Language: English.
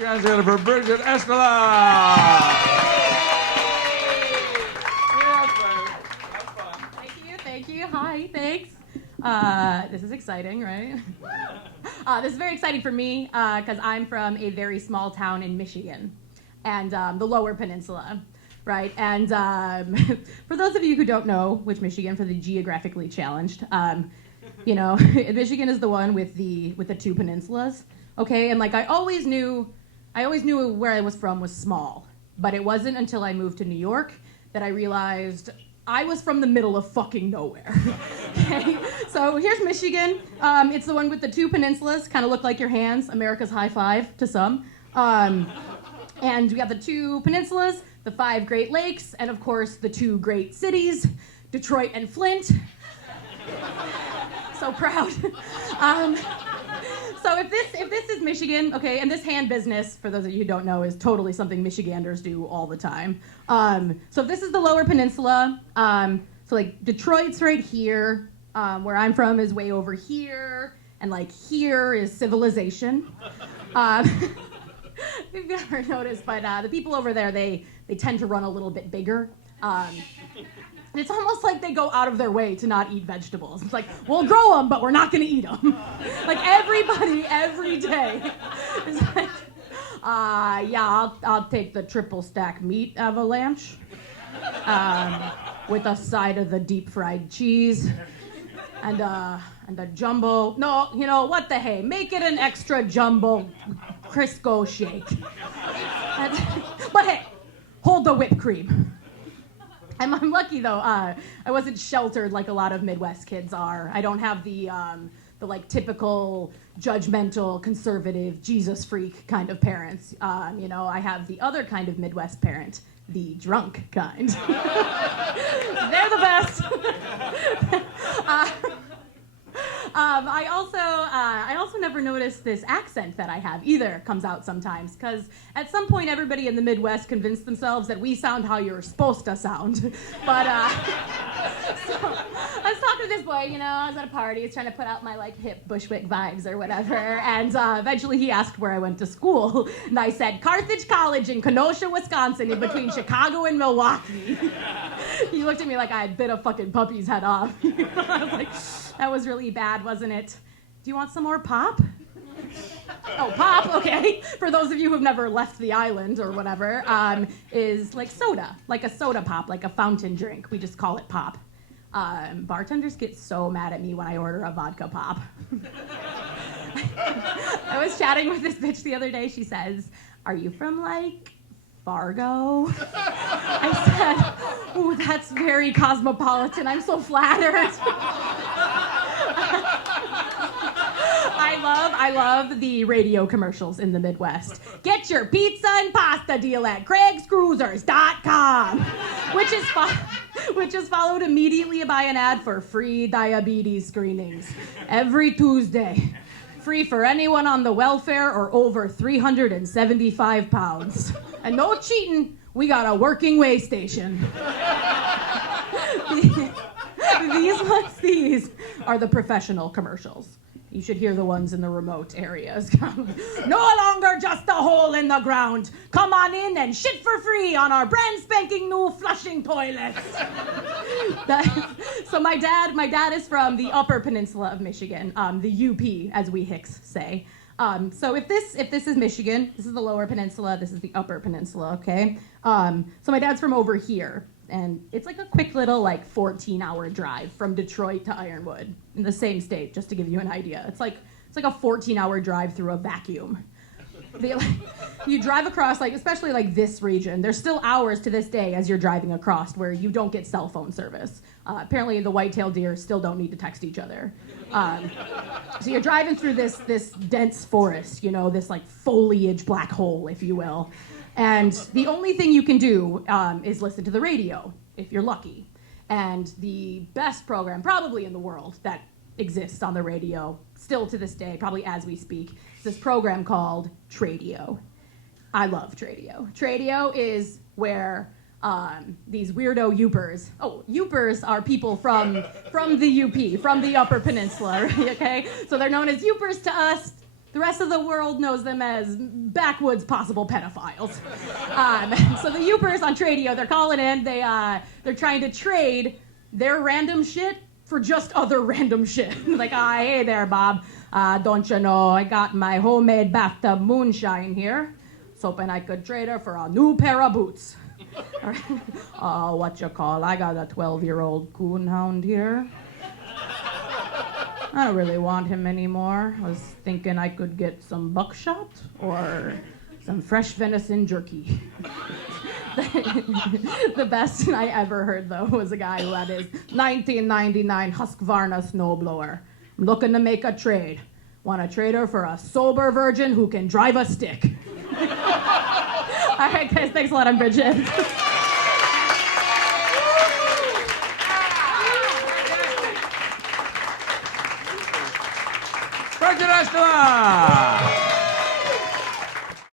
Hands together for Brigette Estola. Thank you. Hi, thanks. This is exciting, right? This is very exciting for me because I'm from a very small town in Michigan and the Lower Peninsula, right? And for those of you who don't know which Michigan, for the geographically challenged, Michigan is the one with the two peninsulas, okay? And like I always knew where I was from was small, but it wasn't until I moved to New York that I realized I was from the middle of fucking nowhere. Okay, so here's Michigan. It's the one with the two peninsulas, kind of look like your hands, America's high five to some. And we have the two peninsulas, the 5 Great Lakes, and of course the 2 great cities, Detroit and Flint. So proud. So if this is Michigan, okay, and this hand business, for those of you who don't know, is totally something Michiganders do all the time. So if this is the Lower Peninsula, so like Detroit's right here, where I'm from is way over here, and like here is civilization. If you've ever noticed, but the people over there, they tend to run a little bit bigger. And it's almost like they go out of their way to not eat vegetables. It's like, we'll grow them, but we're not going to eat them. Like everybody, every day. It's like, I'll take the triple stack meat avalanche with a side of the deep fried cheese and a jumbo. No, you know what the hey? Make it an extra jumbo Crisco shake. But hey, hold the whipped cream. I'm lucky though. I wasn't sheltered like a lot of Midwest kids are. I don't have the like typical judgmental, conservative, Jesus freak kind of parents. I have the other kind of Midwest parent, the drunk kind. They're the best. I also never noticed this accent that I have either comes out sometimes, because at some point everybody in the Midwest convinced themselves that we sound how you're supposed to sound. But so I was talking to this boy, I was at a party, he's trying to put out my like hip Bushwick vibes or whatever, and eventually he asked where I went to school, and I said Carthage College in Kenosha, Wisconsin, in between Chicago and Milwaukee. He looked at me like I had bit a fucking puppy's head off. I was like, that was really bad, wasn't it? Do you want some more pop? Oh, pop, okay. For those of you who've never left the island or whatever, is like soda, like a soda pop, like a fountain drink. We just call it pop. Bartenders get so mad at me when I order a vodka pop. I was chatting with this bitch the other day. She says, "Are you from like Fargo?" I said, "Ooh, that's very cosmopolitan. I'm so flattered." I love the radio commercials in the Midwest. Get your pizza and pasta deal at CraigsCruisers.com, which is followed immediately by an ad for free diabetes screenings every Tuesday. Free for anyone on the welfare or over 375 pounds. And no cheating, we got a working way station. These are the professional commercials. You should hear the ones in the remote areas. No longer just a hole in the ground. Come on in and shit for free on our brand spanking new flushing toilets. So my dad is from the Upper Peninsula of Michigan, the UP, as we Hicks say. So if this is Michigan, this is the Lower Peninsula, this is the Upper Peninsula, okay? So my dad's from over here. And it's like a quick little 14-hour drive from Detroit to Ironwood in the same state, just to give you an idea. It's like a 14-hour drive through a vacuum. You drive across, especially this region, there's still hours to this day as you're driving across where you don't get cell phone service. Apparently the white-tailed deer still don't need to text each other. So you're driving through this dense forest, this foliage black hole, if you will. And the only thing you can do is listen to the radio, if you're lucky. And the best program, probably in the world, that exists on the radio, still to this day, probably as we speak, is this program called Tradio. I love Tradio. Tradio is where these weirdo Yoopers, Yoopers are people from the UP, from the Upper Peninsula, right, okay? So they're known as Yoopers to us. The rest of the world knows them as backwoods possible pedophiles. So the Youpers on Tradio, they're calling in. They're trying to trade their random shit for just other random shit. Like, hey there, Bob. Don't you know I got my homemade bathtub moonshine here? Was hoping I could trade her for a new pair of boots. Oh, what you call? I got a 12-year-old coonhound here. I don't really want him anymore. I was thinking I could get some buckshot or some fresh venison jerky. The best I ever heard, though, was a guy who had his 1999 Husqvarna snowblower. I'm looking to make a trade. Want to trade her for a sober virgin who can drive a stick. All right, guys, thanks a lot. I'm Brigette. Brigette Estola!